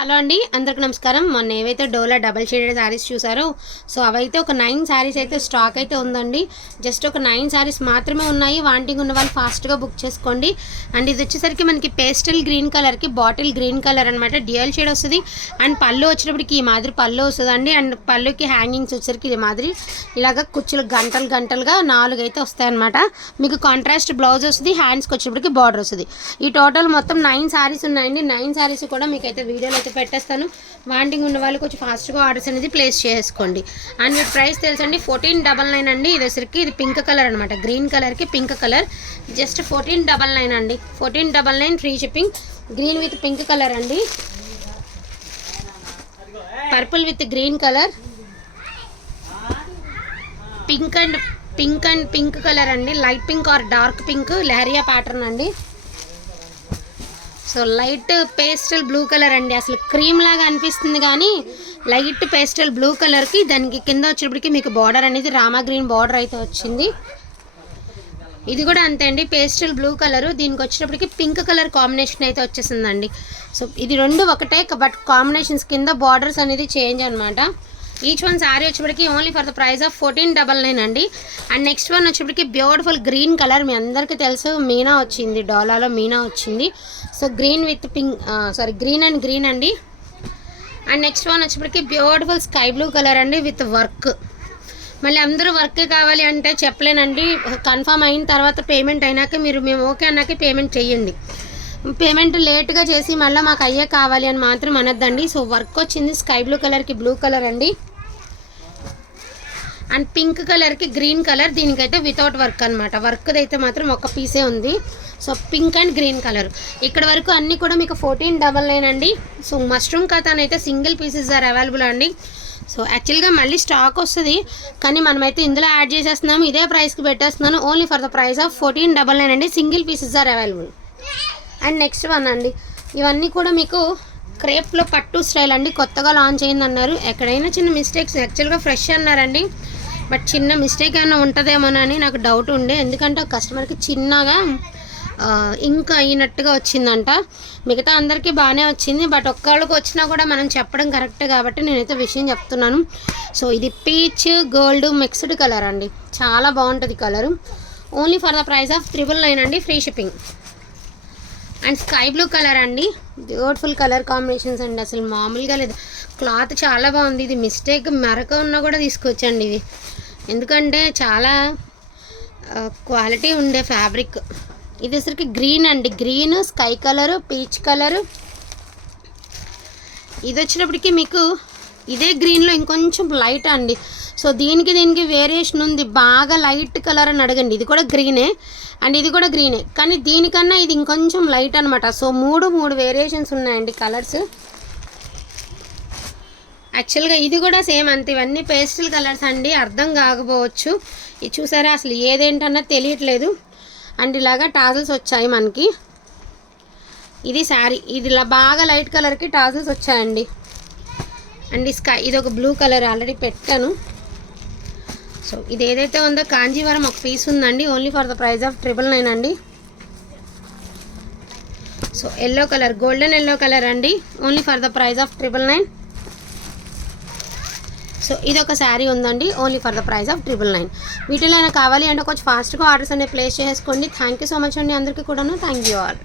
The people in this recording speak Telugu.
హలో అండి అందరికి నమస్కారం. మొన్న ఏవైతే డోలా డబల్ షేడెడ్ శారీస్ చూసారో సో అవైతే ఒక నైన్ శారీస్ అయితే స్టాక్ అయితే ఉందండి. జస్ట్ ఒక నైన్ శారీస్ మాత్రమే ఉన్నాయి. వాంటింగ్ ఉన్న వాళ్ళు ఫాస్ట్గా బుక్ చేసుకోండి. అండ్ ఇది వచ్చేసరికి మనకి పేస్టల్ గ్రీన్ కలర్కి బాటిల్ గ్రీన్ కలర్ అనమాట డియల్ షేడ్ వస్తుంది. అండ్ పళ్ళు వచ్చేటప్పటికి ఈ మాదిరి పళ్ళు వస్తుందండి. అండ్ పళ్ళుకి హ్యాంగింగ్స్ వచ్చేసరికి ఇది మాదిరి. ఇలాగ కుచ్చులు గంటలు గంటలుగా నాలుగు అయితే వస్తాయన్నమాట మీకు కాంట్రాస్ట్ బ్లౌజ్ వస్తుంది హ్యాండ్స్కి వచ్చేటప్పటికి బార్డర్ వస్తుంది. ఈ టోటల్ మొత్తం నైన్ శారీస్ ఉన్నాయండి. నైన్ శారీస్ కూడా మీకు అయితే వీడియోలో అయితే పెట్టేస్తాను. వాంటింగ్ ఉన్న వాళ్ళు కొంచెం ఫాస్ట్గా ఆర్డర్స్ అనేది ప్లేస్ చేసుకోండి. అండ్ వీటి ప్రైస్ తెలుసండి? ఫోర్టీన్ డబల్ నైన్ అండి. ఇది వచ్చరికి ఇది పింక్ కలర్ అనమాట గ్రీన్ కలర్కి pink colour. Just fourteen double nine అండి. Fourteen double nine free shipping green with pink colour అండి. Purple with green colour. Pink and pink and pink colour అండి. Light pink or dark pink leheriya pattern అండి. So light pastel blue colour అండి. అసలు క్రీమ్ లాగా అనిపిస్తుంది కానీ లైట్ పేస్టల్ బ్లూ కలర్కి దానికి కింద వచ్చేప్పటికి మీకు బార్డర్ అనేది రామా గ్రీన్ బార్డర్ అయితే వచ్చింది. ఇది కూడా అంతే అండి. Pastel blue colour. దీనికి వచ్చేటప్పటికి పింక్ కలర్ కాంబినేషన్ అయితే వచ్చేసిందండి. సో ఇది రెండు ఒకటే బట్ కాంబినేషన్స్ కింద బార్డర్స్ అనేది చేంజ్ అనమాట ఈచ్ వన్ శారీ వచ్చేప్పటికి only for the price of fourteen double nine అండి. అండ్ నెక్స్ట్ వన్ వచ్చేప్పటికి బ్యూటిఫుల్ గ్రీన్ కలర్ మీ అందరికీ తెలుసు మీనా వచ్చింది డోలాలో మీనా వచ్చింది. So green with pink sorry green and green అండి. అండ్ నెక్స్ట్ వన్ వచ్చేప్పటికి బ్యూటిఫుల్ స్కై బ్లూ కలర్ అండి విత్ వర్క్ మళ్ళీ అందరూ వర్క్ కావాలి అంటే చెప్పలేనండి. కన్ఫర్మ్ అయిన తర్వాత పేమెంట్ అయినాక మీరు మేము ఓకే అన్నాక పేమెంట్ చేయండి. పేమెంట్ లేట్గా చేసి మళ్ళీ మాకు అయ్యే కావాలి అని మాత్రం అనొద్దండి. సో వర్క్ వచ్చింది స్కై బ్లూ కలర్కి బ్లూ కలర్ అండి. అండ్ పింక్ కలర్కి గ్రీన్ కలర్ దీనికైతే వితౌట్ వర్క్ అనమాట వర్క్ అయితే మాత్రం ఒక పీసే ఉంది. So pink and green colour ఇక్కడ వరకు అన్నీ కూడా మీకు ఫోర్టీన్ డబల్ నైన్ అండి. సో మష్రూమ్ కథాన్ అయితే సింగిల్ పీసెస్ ఆర్ అవైలబుల్ అండి. సో యాక్చువల్గా మళ్ళీ స్టాక్ వస్తుంది. కానీ మనమైతే ఇందులో యాడ్ చేసేస్తున్నాము. ఇదే ప్రైస్కి పెట్టేస్తున్నాను. Only for the price of fourteen double nine అండి. Single pieces are available and next one అండి. ఇవన్నీ కూడా మీకు క్రేప్లో పట్టు స్టైల్ అండి. కొత్తగా లాంచ్ అయింది అన్నారు ఎక్కడైనా చిన్న మిస్టేక్స్ యాక్చువల్గా ఫ్రెష్ అన్నారండి. బట్ చిన్న మిస్టేక్ ఏమైనా ఉంటుందేమోనని నాకు డౌట్ ఉండే. ఎందుకంటే కస్టమర్కి చిన్నగా ఇంకా అయినట్టుగా వచ్చిందంట. మిగతా అందరికీ బాగానే వచ్చింది. బట్ ఒక్కళ్ళకి వచ్చినా కూడా మనం చెప్పడం కరెక్ట్ కాబట్టి నేనైతే విషయం చెప్తున్నాను. సో ఇది పీచ్ గోల్డ్ మిక్స్డ్ కలర్ అండి. చాలా బాగుంటుంది colour. Only for the price of triple nine అండి free shipping. And sky blue colour అండి. బ్యూటిఫుల్ కలర్ కాంబినేషన్స్ అండి. అసలు మామూలుగా లేదు. క్లాత్ చాలా బాగుంది. ఇది మిస్టేక్ మరక ఉన్నా కూడా తీసుకొచ్చండి ఇది. ఎందుకంటే చాలా క్వాలిటీ ఉండే ఫ్యాబ్రిక్. ఇది అసలుకి గ్రీన్ అండి. Green sky colour peach colour. ఇది వచ్చినప్పటికీ మీకు ఇదే గ్రీన్లో ఇంకొంచెం లైట్ అండి. సో దీనికి దీనికి వేరియేషన్ ఉంది. బాగా లైట్ కలర్ అని అడగండి. ఇది కూడా గ్రీనే. అండ్ ఇది కూడా గ్రీనే. కానీ దీనికన్నా ఇది ఇంకొంచెం లైట్ అనమాట సో మూడు మూడు వేరియేషన్స్ ఉన్నాయండి కలర్స్. యాక్చువల్గా ఇది కూడా సేమ్ అంతే ఇవన్నీ పేస్టల్ కలర్స్ అండి అర్థం కాకపోవచ్చు. ఇది చూసారా అసలు ఏదేంటన్నది తెలియట్లేదు. అండ్ ఇలాగా టాజల్స్ వచ్చాయి మనకి. ఇది శారీ ఇది ఇలా బాగా లైట్ కలర్కి టాజల్స్ వచ్చాయండి. అండ్ స్కై ఇది ఒక బ్లూ కలర్ ఆల్రెడీ పెట్టాను. సో ఇది ఏదైతే ఉందో కాంజీవరం ఒక పీస్ ఉందండి only for the price of triple nine అండి. So yellow colour golden yellow colour అండి only for the price of triple nine. So ఇది ఒక శారీ ఉందండి only for the price of triple nine వీటిలో కావాలి అంటే కొంచెం ఫాస్ట్గా ఆర్డర్స్ అనేవి ప్లేస్ చేసుకోండి. థ్యాంక్ యూ సో మచ్ అండి అందరికీ కూడాను. Thank you all